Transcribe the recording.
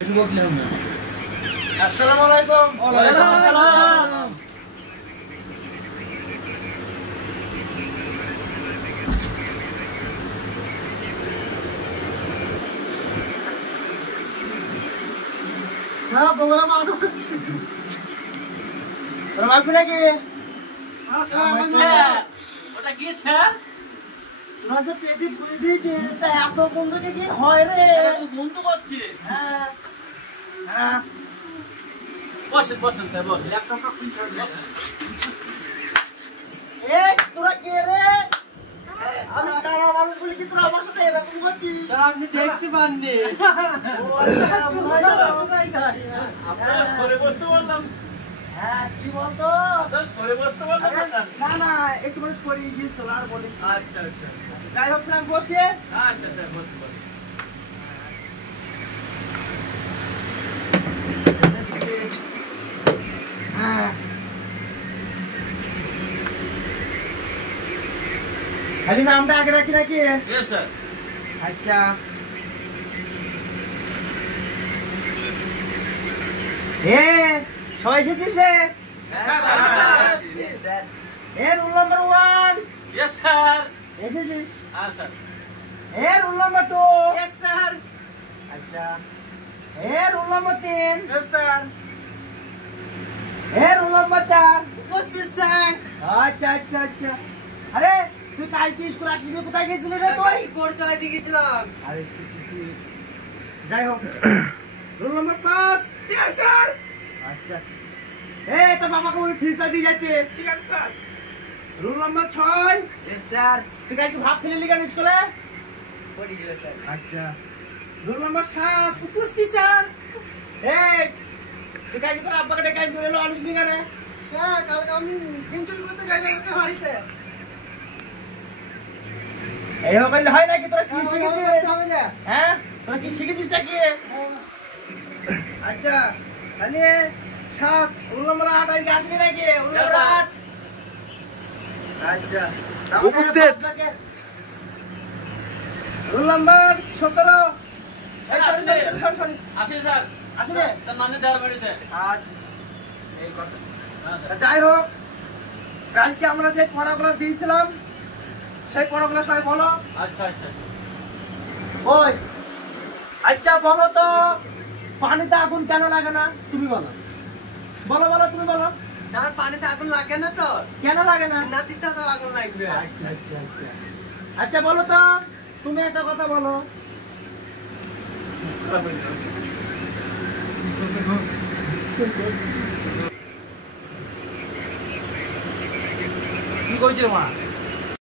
আসসালামুয়ালাইকুম। ওয়ালাইকুম আসসালাম। হ্যাঁ বগুড়া মাছ হচ্ছে। তোর মাছ নাকি? ওটা কি স্যার? তোরা যে পেটি ধুয়ে দিয়েছিস তা এত বন্ধু কি হয় রে? বন্ধু করছে। হ্যাঁ হ্যাঁ বসেন বসেন স্যার বসেন। ল্যাপটপটা খুলতে হবে। বসেন। এই তোরা কে রে? আমি কারা মানুষ বলি কি তোরা আমার সাথে এরকম করছিস? আপনি দেখতে পাননি। আপনারা সরে বসতে বললাম। হ্যাঁ কি বলতো? আপনারা সরে বসতে বললাম না স্যার। না না একটু মানে সরিয়ে গিয়েছিল আর বলিস না। আচ্ছা আচ্ছা। যাই হোক না বসে আচ্ছা স্যার বসতে বলুন। খালি নামটা আগে রাখি নাকি? Yes sir. আচ্ছা এ সবাই এসেছিস রে? এ রুল নাম্বার 1 ইয়েস স্যার। এসেছিস? হ্যাঁ স্যার। এ রুল নাম্বার 2 Yes, sir. আচ্ছা এ রুল নাম্বার 3 Yes, sir. এ রুল নাম্বার 4 উপস্থিত স্যার। আচ্ছা আচ্ছা আচ্ছা আরে তুই কালকে স্কুল আসিনি কোথায় গেছিলি রে তুই? পরিচয় দিয়ে গেছিলাম। আরে যাই হোক রুল নাম্বার 5 Yes, sir. আচ্ছা এ তোর বাবাকে ওই ফিসটা দিয়ে যাচ্ছে ঠিক আছে sir. Rule number 6 Yes, sir. তুই কালকে ভাত খেলি কেন স্কুলে? পড়ে গেল স্যার। আচ্ছা রুল নাম্বার 7 উপস্থিত স্যার। এই তুই কালকে তোর আব্বাকে ডেকে আনতে এলো আনিসনি কেন? স্যার কালকে আমি ডিম চুরি করতে গেলাম বাড়িতে। এই হইলে হয় নাকি তোরা কি শিখেছিস? হবে যা। হ্যাঁ তোরা কি শিখেছিস নাকি? আচ্ছা তাহলে 7 রুল নাম্বার 8 আজকে আসবি নাকি? Rule Yes, number sir. 8 আচ্ছা উপস্থিত। রুল নাম্বার 17 স্যার, সরি আসেন স্যার। আসলে তার মানে দেওয়ার বেড়েছে। আচ্ছা এই কথা হ্যাঁ স্যার। যাই হোক কালকে আমরা যে পড়াগুলো দিয়েছিলাম সেই পড়াগুলো সবাই বলো। আচ্ছা আচ্ছা। ওই আচ্ছা বলো তো পানিতে আগুন কেন লাগে না? তুমি বলো বলো বলো তুমি বলো স্যার পানিতে আগুন লাগে না তো? কেন লাগে না? না দিতে তো আগুন লাগবে। আচ্ছা আচ্ছা আচ্ছা আচ্ছা বলো তো তুমি একটা কথা বলো। কি কইছে মা?